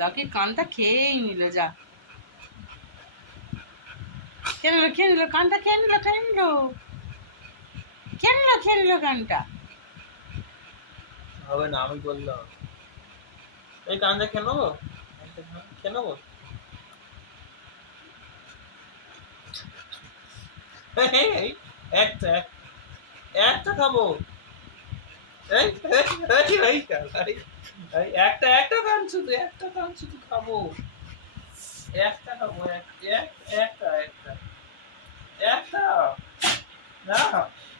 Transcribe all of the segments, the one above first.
Lucky কানটা খেয়েই নিল, যা খেয়ে নিল কানটা, খেয়ে নিল কানটা। হবে না, আমি বললাম এই কানটা খেয়ে নেবো, খেয়ে নেবো। একটা একটা খাবো। এই একটা একটা কান শুধু, একটা কান শুধু খাবো, একটা খাবো, একটা একটা একটা না,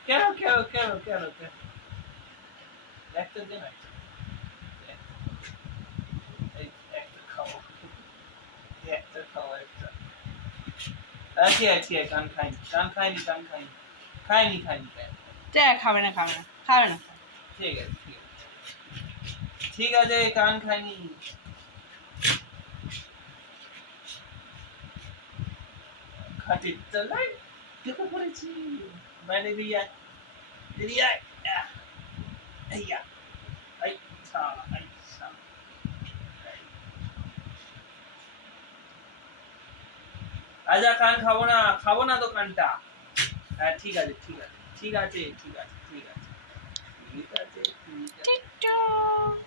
কেন কেন কেন কেন কেন একটা দিন এই একটা খাবো, একটা খাবো একটা। ঠিক আছে ঠিক আছে, কান খাইনি কান খাইনি কান খাইনি খাইনি খাইনি খাইনি। খাবে না খাবে না খাবে না। ঠিক আছে ঠিক আছে ঠিক আছে, কান খাইনি। খাটির তলায় ঢুকে পড়েছি, মানে রিয়া রিয়া আইয়া আচ্ছা আচ্ছা। আচ্ছা কান খাবো না তো কানটা। হ্যাঁ ঠিক আছে ঠিক আছে ঠিক আছে ঠিক আছে ঠিক আছে ঠিক আছে ঠিক আছে।